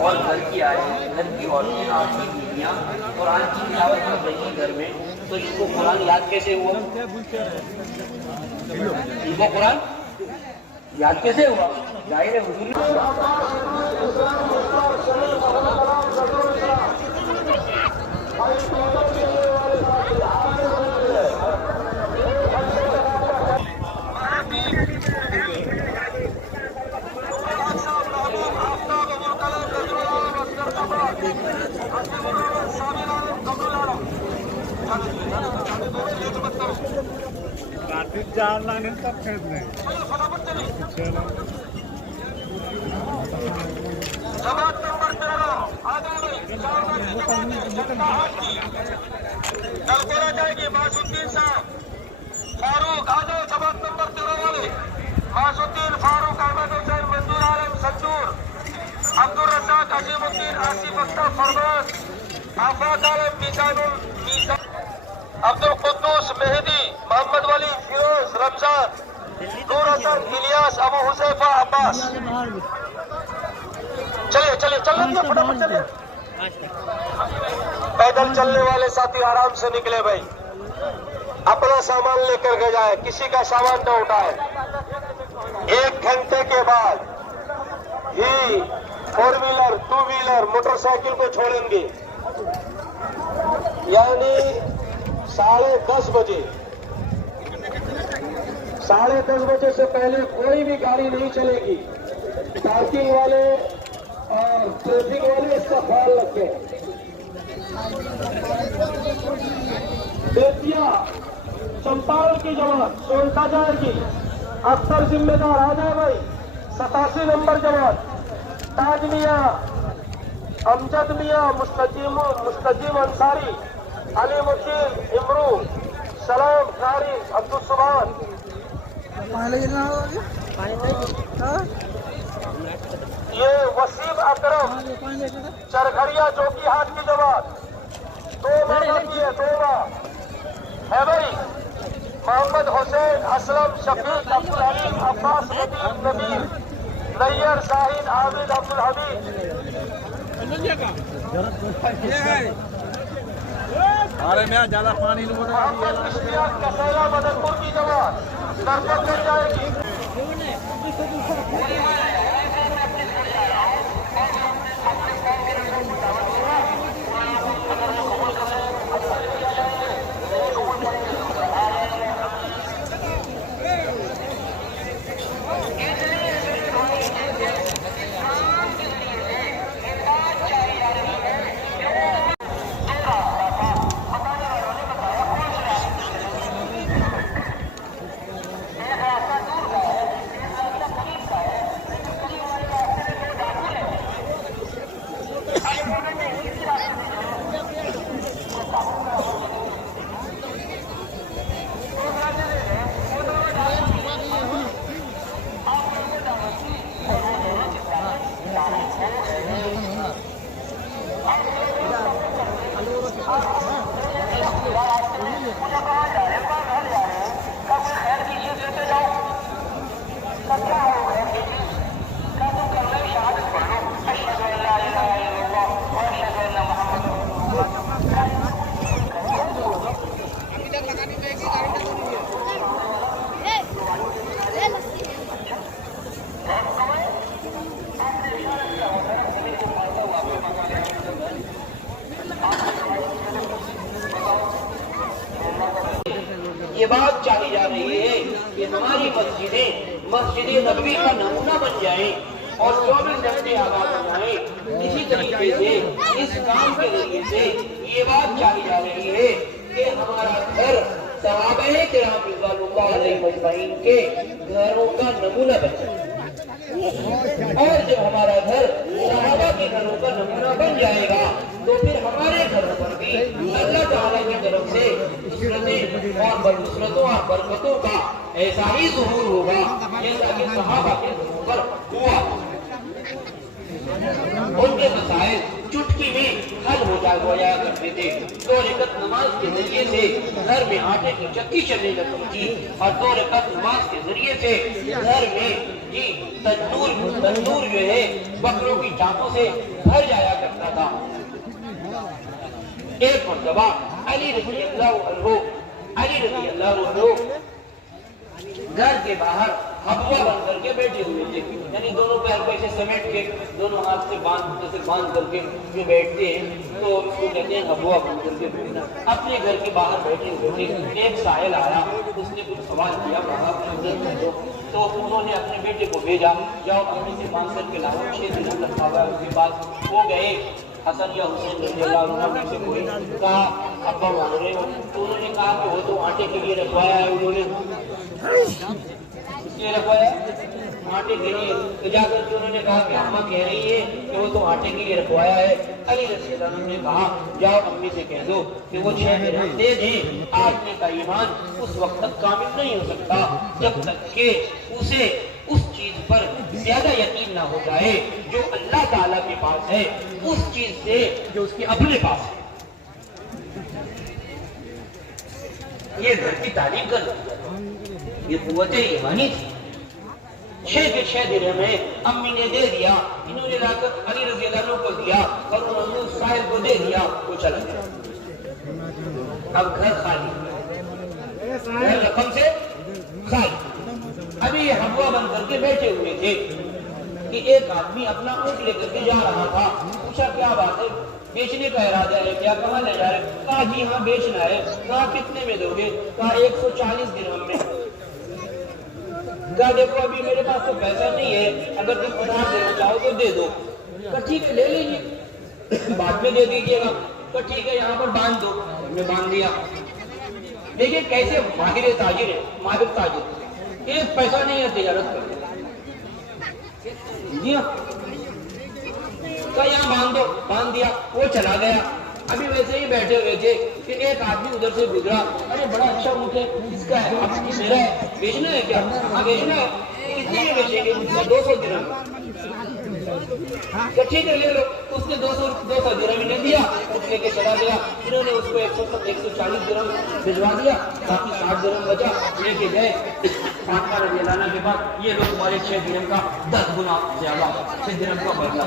اور گھر کی آئے گھر کی عورتیں آپ کی بیویاں قرآن کی تلاوت کر رہی ہیں گھر میں، تو ان کو قرآن یاد کیسے ہوا؟ ان کو قرآن یاد کیسے ہوا؟ ظاہر ہے حضور کل بولا جائے گی معاذ صاحب فاروق آ جاؤ جماعت نمبر 13 والے معاذ الدین فاروق احمد حسین منظور عالم سنجور عبدالرزاق عظیم الدین آصف اختر فرمان آفاق عالم میزان عبدالقدوس مہدی محمد ولی فیروز رمضان نور حسن الیاس ابو حذیفہ عباس چلیے چلنے فٹافٹ چلیے پیدل چلنے والے ساتھی آرام سے نکلے بھائی اپنا سامان لے کر کے جائے کسی کا سامان نہ اٹھائے 1 گھنٹے کے بعد ہی 4 ویلر 2 ویلر موٹر سائیکل کو چھوڑیں گے یعنی 10:30 بجے 10:30 بجے سے پہلے کوئی بھی گاڑی نہیں چلے گی پارکنگ والے اور ٹریفک والے اس کا خیال رکھیں بیتیا چمپارن کی جماعت سولتا جائے گی اختر ذمہ دار آ جائے بھائی 87 نمبر جماعت تاج میاں امجد میاں مستجیم انصاری علیم الدین امرو سلام خاری عبدالسبحان یہ وسیم اکرم چرگھڑیا جوکی ہاٹ کی جماعت 2 ماہ کی ہے 2 ماہ ہے بھائی محمد حسین اسلم شفیق عبدالحمید عباس نبیر نیر شاہین عابد عبدالحمید محمد اشتیاق کسیلا مدنپور کی جماعت سرپت کر جائے گی یہ بات چاہی جا رہی ہے کہ ہماری مسجدیں مسجد نبوی کا نمونہ بن جائیں اور 24 گھنٹے آباد ہو جائیں. اسی طریقے سے اس کام کے ذریعے سے یہ بات چاہی جا رہی ہے کہ ہمارا گھر صحابہ کرام رضوان اللہ علیہ مجمعین کے گھروں کا نمونہ بن جائے. اور جب ہمارا گھر صحابہ کے گھروں کا نمونہ بن جائے گا تو پھر ہمارے گھروں پر بھی اللہ تعالیٰ کی طرف سے نصرتیں اور بنصرتوں اور برکتوں کا ایسا ہی ظہور ہوگا جیسا کہ صحابہ کے گھروں پر ہوا. ان کے مسائل चुटकी में हल हो जाया करते थे। 2 रकात नमाज के जरिए से घर में आटे की चक्की चलने लगती थी और 2 रकात नमाज के जरिए से घर में जी तंदूर जो है बकरों की टांगों से भर जाया करता था। एक मर्तबा अली रज़ी अल्लाह अन्हु घर के बाहर हबुआ बन करके बैठे हुए थे, यानी दोनों पैर को ऐसे समेट के दोनों हाथ से बांध करके जो बैठते हैं तो उसको कहते हैं हबुआ बन करके बैठना। अपने घर के बाहर बैठे हुए थे, एक साहिल आया, उसने कुछ सवाल किया, कहा तो उन्होंने अपने बेटे को भेजा, जाओ अपने से बांध करके लाओ, 6 दिन रखा हुआ। उसके बाद वो गए, हसन या हुसैन रज़ियल्लाहु से कोई कहा अब्बा मांग रहे हो, तो उन्होंने कहा कि वो तो आटे के लिए रखवाया है, उन्होंने इसलिए रखवाया आटे के लिए। तो जाकर के उन्होंने कहा कि अम्मा कह रही है कि वो तो आटे के लिए रखवाया है। अली रज़ियल्लाहु अन्हु ने कहा जाओ अम्मी से कह दो कि वो 6 दिन दे दें। आदमी का ईमान उस वक्त तक कामिल नहीं हो सकता जब तक कि उसे उस चीज पर ज्यादा यकीन ना हो जाए जो अल्लाह ताला के पास है, उस चीज से जो उसके अपने पास है। ये घर की तालीम कर ये कुव्वते ईमानी थी। 6 के 6 दिनों में अम्मी ने दे दिया, इन्होंने लाकर अली रज़ियल्लाहु अन्हु को दिया और उन्होंने उस साहिल को दे दिया, वो चला गया। अब घर खाली, घर रकम से खाली। अभी ये हबुआ बन करके बैठे हुए थे कि एक आदमी अपना ऊँट लेकर के जा रहा था। पूछा क्या बात है, बेचने का इरादा है क्या, कहाँ ले जा रहे? कहा जी हाँ बेचना है। कहा कितने में दोगे? कहा 140 दिरहम में। कहा देखो अभी मेरे पास तो पैसा नहीं है, अगर तुम उधार देना चाहो तो दे दो। कहा ठीक है ले लीजिए, बाद में दे दीजिएगा। कहा ठीक है यहाँ पर बांध दो। हमने बांध दिया। देखिए कैसे माहिर ताजिर है, माहिर ताजिर, एक पैसा नहीं है तिजारत कर जी हाँ। तो यहाँ बांध दो, बांध दिया, वो चला गया। अभी वैसे ही बैठे हुए थे कि एक आदमी उधर से गुजरा, अरे बड़ा अच्छा ऊँट है, इसका है, आप मेरा है, बेचना है क्या? हाँ बेचना है। कितने में बेचेंगे? 200 दिरहम। ठीक है ले लो। उसने 200 दिरहम ने दिया, उस लेके चला गया। इन्होंने उसको 140 दिरहम भिजवा दिया, बाकी 60 दिरहम बचा, लेके गए फातिमा रज़ियल्लाहु अन्हा के पास। ये लोग हमारे 6 दिरहम का 10 गुना ज्यादा, 6 दिरहम का बदला।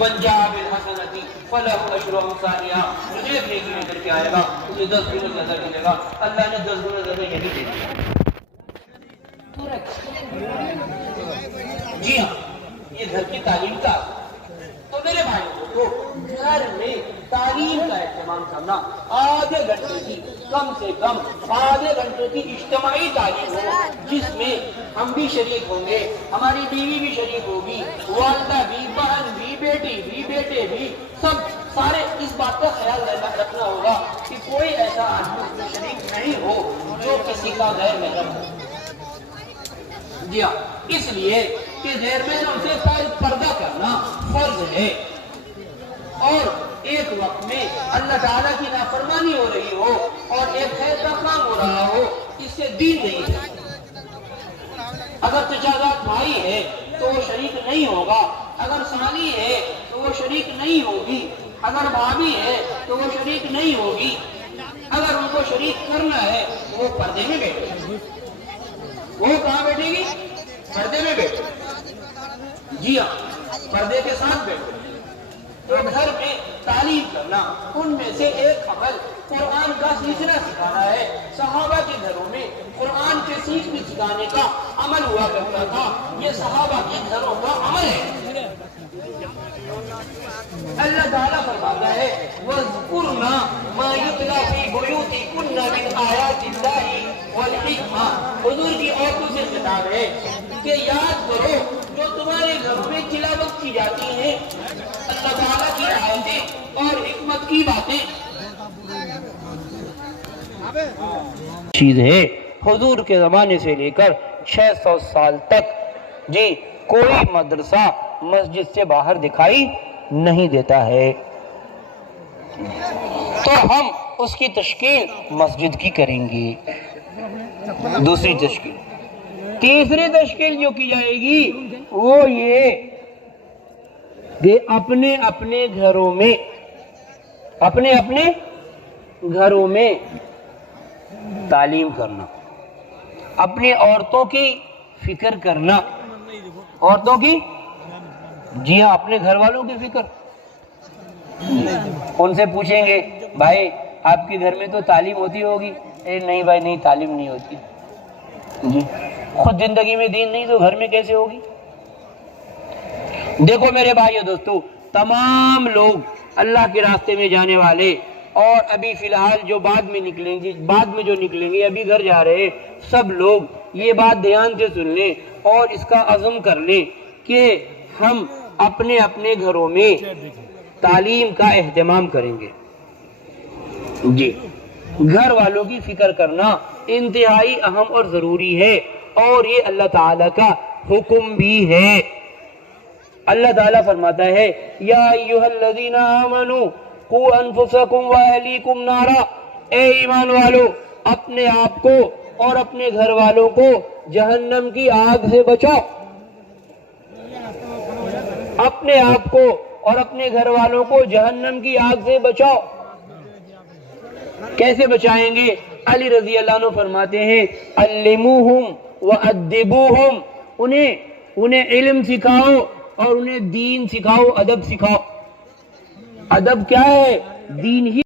मन जा बिल हसनती फलहु अशरु अमसालिहा, मुझे एक नेकी लेकर के आएगा उसे 10 गुना ज्यादा मिलेगा। अल्लाह ने 10 गुना ज्यादा यही दे दिया। जी हाँ, ये घर की तालीम का। तो मेरे भाइयों को घर में तालीम का इस्तेमाल करना, आधे घंटे की कम से कम आधे घंटे की इज्तिमाई तालीम हो, जिसमें हम भी शरीक होंगे, हमारी बीवी भी शरीक होगी, वालिदा भी, बहन भी, बेटी भी, बेटे भी, सब सारे इस बात का ख्याल रखना होगा कि कोई ऐसा आदमी उसमें शरीक नहीं हो जो किसी का गैर महरम हो। जी हाँ, इसलिए कि गैर महरम से पर्दा करना फर्ज है। और एक वक्त में अल्लाह ताला की नाफरमानी हो रही हो और एक खैर का काम हो रहा हो, इससे दीन नहीं है। अगर चचाजाद भाई है तो वो शरीक नहीं होगा, अगर साली है तो वो शरीक नहीं होगी, अगर भाभी है तो वो शरीक नहीं होगी। अगर उनको शरीक करना है वो पर्दे में बैठेगी। वो कहाँ बैठेगी? पर्दे में बैठेगी। जी हाँ, पर्दे के साथ बैठेगी। तो घर में तालीम करना, उनमें से एक अमल कुरान का सीखना सिखाना है। सहाबा के घरों में कुरान के सीखने सिखाने का अमल हुआ करता था। ये सहाबा के घरों का अमल है। अल्लाह ताला फरमाता है वज़कुरना मा युतला फी बुयूतिकुन्ना मिन आयातिल्लाहि वल हिकमा। हुजूर की औरतों से खिताब है कि याद करो जो तुम्हारे घरों में तिलावत की जाती है अल्लाह ताला की आयतें और हिकमत की बातें। चीज है हुजूर के जमाने से लेकर 600 साल तक जी कोई मदरसा मस्जिद से बाहर दिखाई नहीं देता है। तो हम उसकी तश्कील मस्जिद की करेंगे। दूसरी तश्कील, तीसरी तश्कील जो की जाएगी वो ये کہ اپنے اپنے گھروں میں تعلیم کرنا، اپنے عورتوں کی فکر کرنا، عورتوں کی، جی ہاں، اپنے گھر والوں کی فکر. ان سے پوچھیں گے بھائی آپ کے گھر میں تو تعلیم ہوتی ہوگی؟ نہیں بھائی نہیں، تعلیم نہیں ہوتی. جی خود زندگی میں دین نہیں تو گھر میں کیسے ہوگی؟ دیکھو میرے بھائیو دوستو، تمام لوگ اللہ کے راستے میں جانے والے اور ابھی فی الحال جو بعد میں جو نکلیں گے، ابھی گھر جا رہے، سب لوگ یہ بات دھیان سے سن لیں اور اس کا عزم کر لیں کہ ہم اپنے اپنے گھروں میں تعلیم کا اہتمام کریں گے. جی گھر والوں کی فکر کرنا انتہائی اہم اور ضروری ہے، اور یہ اللہ تعالیٰ کا حکم بھی ہے. اللہ تعالیٰ فرماتا ہے یا ایھا الذین آمنوا قوا انفسکم واہلیکم نارا، اے ایمان والو اپنے آپ کو اور اپنے گھر والوں کو جہنم کی آگ سے بچاؤ. اپنے آپ کو اور اپنے گھر والوں کو جہنم کی آگ سے بچاؤ. کیسے بچائیں گے؟ علی رضی اللہ عنہ فرماتے ہیں علموہم وادبوہم، انہیں علم سکھاؤ اور انہیں دین سکھاؤ، ادب سکھاؤ. ادب کیا ہے؟ دین ہی